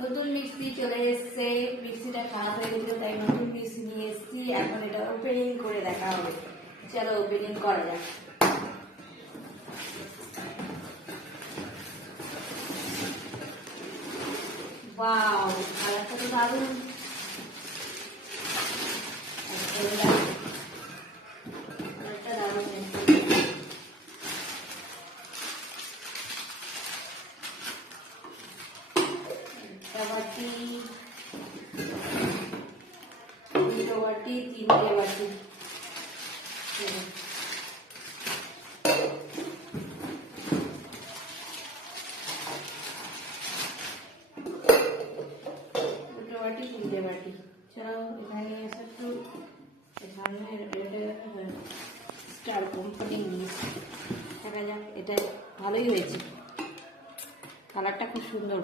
নতুন মিক্সি চলে এসছে, মিক্সিটা খারাপ হয়ে গেছিল তাই নতুন মিক্সি নিয়ে এসছি। এখন এটা ওপেনিং করে দেখা হবে। চলো ওপেনিং করা যাক। ওয়াও, কালারটা তো দারুণ। কালারটা দারুণ। বাটি, দুটো বাটি, তিনটে বাটি। দুটো বাটি, তিনটে বাটি। চলো এখানে এসে একটু সামনে স্টার কোম্পানি নিয়ে দেখা যাক। এটা ভালোই হয়েছে, কালারটা খুব সুন্দর।